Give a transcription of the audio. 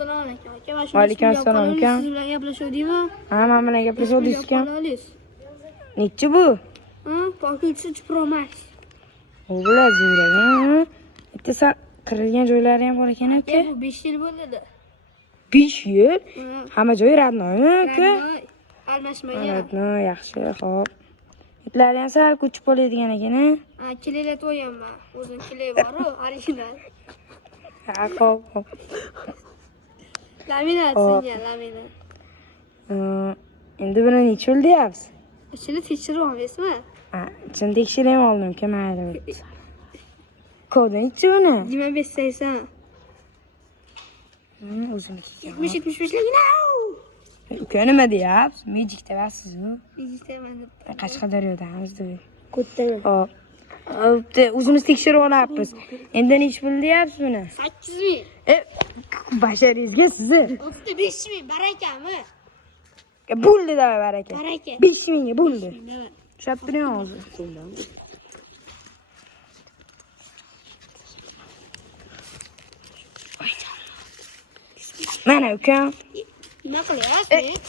Assalomu alaykum aka. Mana Alaykum assalom aka. Siz bilan gaplashuvdingmi? Ha, men bilan gaplashuvdingiz ekan. Qo'yamiz. Nechi bu? Ha, Pocket Pro Max. U bilan zo'ragan. Bitta kirilgan joylari ham bor ekan aka. Bu 5 yil bo'ldi. 5 yil? Hamma joyi radnoymi aka? Almashmagan. Radnoy, yaxshi, xo'p. Itlari ham sal ko'chib qoladigan ekan, ha? Ha, kilaylat qo'yaman. O'zim kilay bor-ku, original. Ha, xo'p. Laminat singan, laminat. Endi buni necha pul deyapsiz? Ichini tekshirib olmaysizmi? Ha, ichini tekshirib oldim, mayli. Kodi nechi buni? 2580. O'ziniki. 70-75 ligina. Uka nima deyapsiz? Magic deyapsizmi? Bizda Qashqadaryodamiz deb. Ko'tdami? Hop. Bitta o'zimiz tekshirib olamiz. Endi necha pul deyapsiz buni? 8000. Basharingizga sizni. Ofta 5000 barakami? Bo'ldi da baraka. Baraka. 5000 ga bo'ldi. Tushab turing hozir. Mana ukam. Nima qilyapsiz?